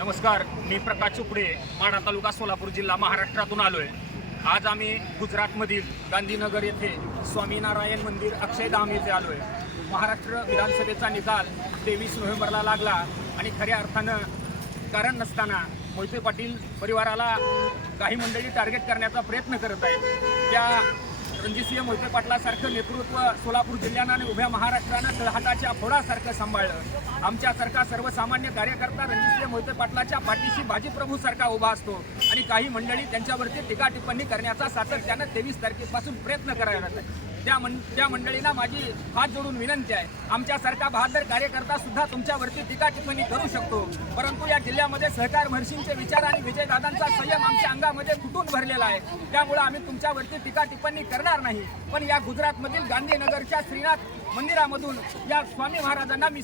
नमस्कार, मी प्रकाश चोपडे, माढा तालुका, सोलापूर जिल्हा, महाराष्ट्रातून आलोय। आज आम्ही गुजरातमधील गांधीनगर येथे स्वामीनारायण मंदिर अक्षयधाम येथे आलोय। महाराष्ट्र विधानसभेचा निकाल 23 नोव्हेंबरला लागला आणि खऱ्या अर्थानं कारण नसताना मोहिते पाटील परिवाराला काही मंडळी टार्गेट करण्याचा प्रयत्न करत आहेत। त्या रणजितसिंह मोहिते पाटलासारखं नेतृत्व सोलापूर जिल्ह्यानं आणि उभ्या महाराष्ट्रानं तळहाताच्या फोडासारखं सांभाळलं। आमच्यासारखा सर्वसामान्य कार्यकर्ता रणजितसिंह मोहिते पाटलाच्या पाठीशी बाजीप्रभूसारखा उभा असतो आणि काही मंडळी त्यांच्यावरती टीका टिप्पणी करण्याचा सातत्यानं 23 तारखेपासून प्रयत्न करायला लागतात। त्या मंडळींना माझी हात जोडून विनंती आहे, आमच्यासारखा बहादर कार्यकर्ता सुद्धा तुमच्यावरती टीका टिप्पणी करू शकतो, परंतु या जिल्ह्यामध्ये सहकार महर्षींचे विचार आणि विजयदादांचा संयम आमच्या अंगामध्ये फुटून भरलेला आहे। त्यामुळे आम्ही तुमच्यावरती टीका टिप्पणी करणार नाही। पण या गुजरातमधील गांधीनगरच्या श्रीनाथ मंदिरामधून या स्वामी महाराजांना मी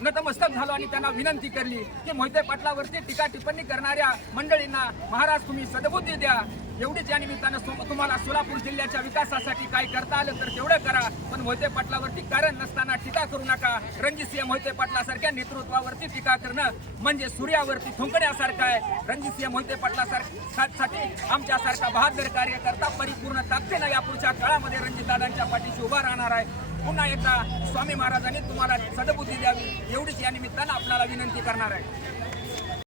नतमस्तक झालो आणि त्यांना विनंती केली की मोहिते पाटलावरती टीका टिप्पणी करणाऱ्या मंडळींना महाराज तुम्ही सद्बुद्धी द्या। एवढीच या निमित्तानं तुम्हाला सोलापूर जिल्ह्याच्या विकासासाठी काय करता आलं तर तेवढं करा, पण मोहिते पाटलावरती कारण नसताना टीका करू नका। रणजितसिंह मोहिते पाटलासारख्या नेतृत्वावरती टीका करणं म्हणजे सूर्यावरती थुंकण्यासारखं आहे। रणजितसिंह मोहिते पाटलासाठी आमच्यासारखा बहादर कार्यकर्ता परिपूर्ण ताकदीनं यापुढच्या काळामध्ये रणजितदादांच्या पाठीशी उभा राहणार आहे। पुन्हा एकदा स्वामी महाराजांनी तुम्हाला सद्बुद्धी द्यावी एवढीच या निमित्तानं आपल्याला विनंती करणार आहे।